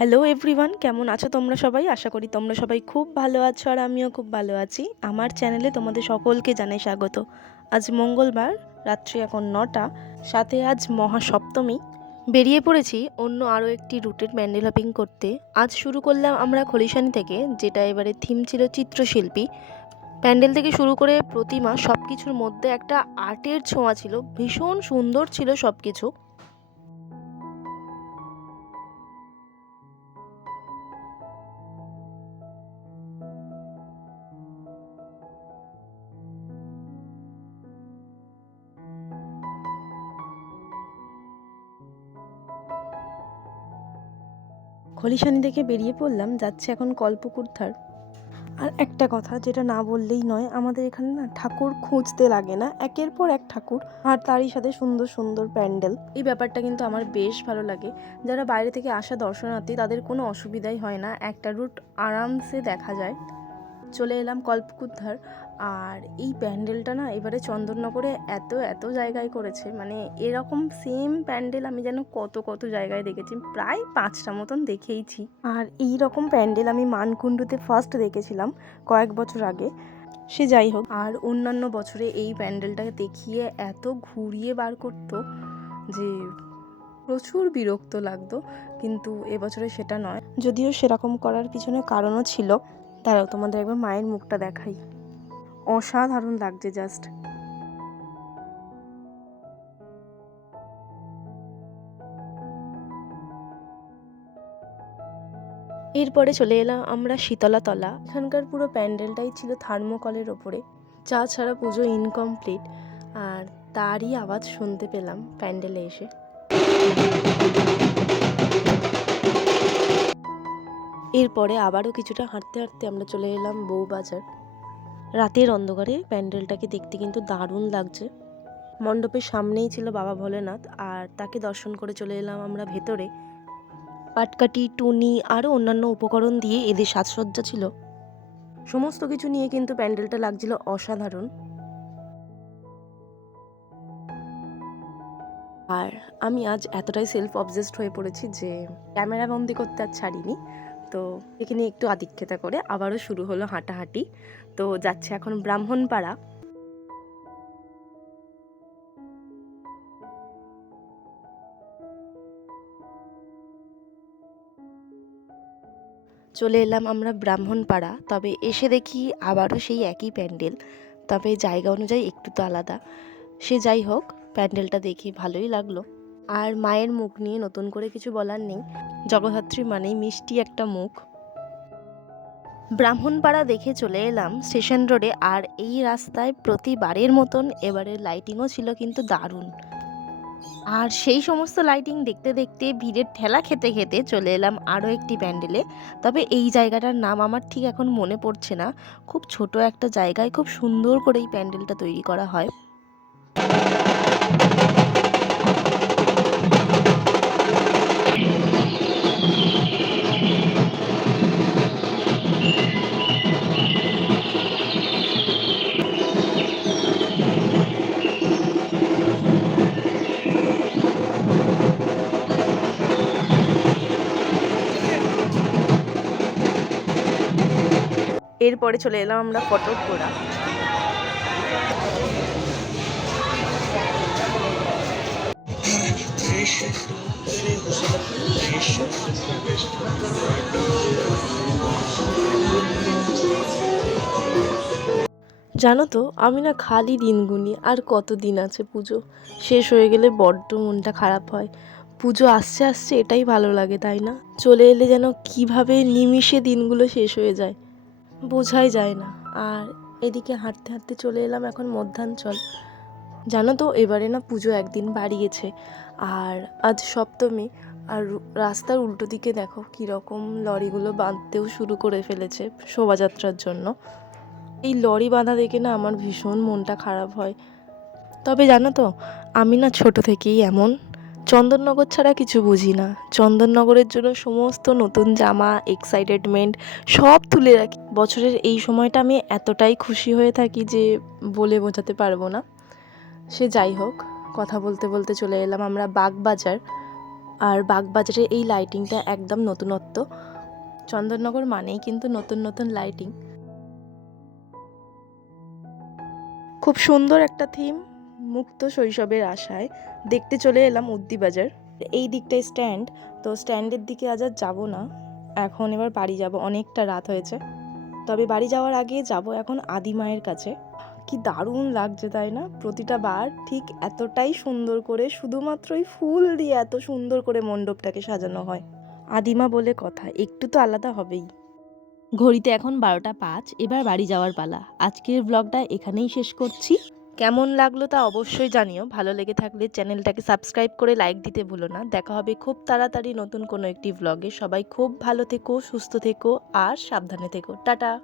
Hello everyone কেমন আছো তোমরা সবাই? আশা করি তোমরা সবাই খুব ভালো আছো আর আমিও খুব ভালো আছি। আমার চ্যানেলে তোমাদের সকলকে জানাই স্বাগত। আজ মঙ্গলবার, রাত্রি এখন নটা, সাথে আজ মহাসপ্তমী। বেরিয়ে পড়েছি অন্য আরও একটি রুটের প্যান্ডেল হপিং করতে। আজ শুরু করলাম আমরা খলিশানি থেকে, যেটা এবারে থিম ছিল চিত্রশিল্পী। প্যান্ডেল থেকে শুরু করে প্রতিমা সব কিছুর মধ্যে একটা আর্টের ছোঁয়া ছিল। ভীষণ সুন্দর ছিল সব কিছু খলিশানি দেখে বেরিয়ে পড়লাম, যাচ্ছে এখন কল্পকুর্থার আর একটা কথা যেটা না বললেই নয়, আমাদের এখানে না ঠাকুর খুঁজতে লাগে না, একের পর এক ঠাকুর, আর তারই সাথে সুন্দর সুন্দর প্যান্ডেল। এই ব্যাপারটা কিন্তু আমার বেশ ভালো লাগে। যারা বাইরে থেকে আসা দর্শনার্থী, তাদের কোনো অসুবিধাই হয় না, একটা রুট আরামসে দেখা যায়। চলে এলাম কল্পকুদ্ধার। আর এই প্যান্ডেলটা না এবারে চন্দননগরে এত এত জায়গায় করেছে। মানে এরকম সেম প্যান্ডেল আমি যেন কত কত জায়গায় দেখেছি। প্রায় পাঁচটা মতন দেখেইছি। আর এই রকম প্যান্ডেল আমি মানকুণ্ডুতে ফার্স্ট দেখেছিলাম কয়েক বছর আগে। সে যাই হোক, আর অন্যান্য বছরে এই প্যান্ডেলটাকে দেখিয়ে এত ঘুরিয়ে বার করতো যে প্রচুর বিরক্ত লাগতো। কিন্তু এবছরে সেটা নয়। যদিও সেরকম করার পিছনে কারণও ছিল। দাঁড়াও, তোমাদের একবার মায়ের মুখটা দেখাই। অসাধারণ লাগছে জাস্ট এরপরে চলে এলাম আমরা শীতলাতলা। এখানকার পুরো প্যান্ডেলটাই ছিল থার্মোকলের ওপরে। যা ছাড়া পুজো ইনকমপ্লিট আর তারই আওয়াজ শুনতে পেলাম প্যান্ডেলে এসে। এরপরে আবারও কিছুটা হাঁটতে হাঁটতে আমরা চলে এলাম বউবাজার। রাতের অন্ধকারে প্যান্ডেলটাকে দেখতে কিন্তু দারুণ লাগছে। মণ্ডপের সামনেই ছিল বাবা ভোলেনাথ আর তাকে দর্শন করে চলে এলাম আমরা ভেতরে। পাটকাটি টুনি আরও অন্যান্য উপকরণ দিয়ে এদের সাজসজ্জা ছিল। সমস্ত কিছু নিয়ে কিন্তু প্যান্ডেলটা লাগছিল অসাধারণ। আর আমি আজ এতটাই সেলফ অবজেস্ট হয়ে পড়েছি যে ক্যামেরা বন্দি করতে আর ছাড়িনি। তো এখানে একটু আদিক্ষেতা করে আবারও শুরু হলো হাঁটাহাঁটি। তো যাচ্ছে এখন ব্রাহ্মণপাড়া। চলে এলাম আমরা ব্রাহ্মণপাড়া, তবে এসে দেখি আবারও সেই একই প্যান্ডেল, তবে জায়গা অনুযায়ী একটু তো আলাদা। সে যাই হোক, প্যান্ডেলটা দেখি ভালোই লাগল। আর মায়ের মুখ নিয়ে নতুন করে কিছু বলার নেই। জগদ্ধাত্রী মানেই মিষ্টি একটা মুখ। ব্রাহ্মণপাড়া দেখে চলে এলাম স্টেশন রোডে আর এই রাস্তায় প্রতিবারের মতন এবারে লাইটিংও ছিল কিন্তু দারুণ। আর সেই সমস্ত লাইটিং দেখতে দেখতে ভিড়ের ঠেলা খেতে খেতে চলে এলাম আরও একটি প্যান্ডেলে। তবে এই জায়গাটার নাম আমার ঠিক এখন মনে পড়ছে না। খুব ছোট একটা জায়গায় খুব সুন্দর করে এই প্যান্ডেলটা তৈরি করা হয়। এরপরে চলে এলাম আমরা ফটো ঘোরা জানো তো, আমি না খালি দিন গুনি, আর কত দিন আছে পুজো? শেষ হয়ে গেলে বড্ড মনটা খারাপ হয়। পুজো আসছে আসছে এটাই ভালো লাগে, তাই না? চলে এলে যেন কীভাবে নিমিষে দিনগুলো শেষ হয়ে যায়। বোঝাই যায় না। আর এদিকে হাঁটতে হাঁটতে চলে এলাম এখন মধ্যাঞ্চল। জানো তো, এবারে না পুজো একদিন বাড়িয়েছে। আর আজ সপ্তমী, আর রাস্তার উল্টো দিকে দেখো কীরকম লরিগুলো বাঁধতেও শুরু করে ফেলেছে শোভাযাত্রার জন্য। এই লরি বাঁধা দেখে না আমার ভীষণ মনটা খারাপ হয়। তবে জানো তো, আমি না ছোট থেকেই এমন চন্দননগর ছাড়া কিছু বুঝি না। চন্দননগরের জন্য সমস্ত নতুন জামা এক্সাইটেডমেন্ট সব তুলে রাখি। বছরের এই সময়টা আমি এতটাই খুশি হয়ে থাকি যে বলে বোঝাতে পারব না। সে যাই হোক, কথা বলতে বলতে চলে এলাম আমরা বাগবাজার। আর বাগবাজারে এই লাইটিংটা একদম নতুনত্ব। চন্দননগর মানেই কিন্তু নতুন নতুন লাইটিং খুব সুন্দর একটা থিম মুক্ত শৈশবের আশায় দেখতে চলে এলাম উদ্দিবাজার এই দিকটায় স্ট্যান্ড তো স্ট্যান্ডের দিকে আজ আর যাব না। এখন এবার বাড়ি যাব, অনেকটা রাত হয়েছে। তবে বাড়ি যাওয়ার আগে যাব এখন আদিমায়ের কাছে। কি দারুণ লাগছে তাই না? প্রতিটা বার ঠিক এতটাই সুন্দর করে, শুধুমাত্রই ফুল দিয়ে এত সুন্দর করে মণ্ডপটাকে সাজানো হয়। আদিমা বলে কথা, একটু তো আলাদা হবেই। ঘড়িতে এখন বারোটা পাঁচ, এবার বাড়ি যাওয়ার পালা। আজকের ব্লগটা এখানেই শেষ করছি। কেমন লাগল তা অবশ্যই জানিও। ভালো লেগে থাকলে চ্যানেলটাকে সাবস্ক্রাইব করে লাইক দিতে ভুলো না। দেখা হবে খুব তাড়াতাড়ি নতুন কোনো একটি ব্লগে সবাই খুব ভালো থেকো, সুস্থ থেকো আর সাবধানে থেকো। টাটা!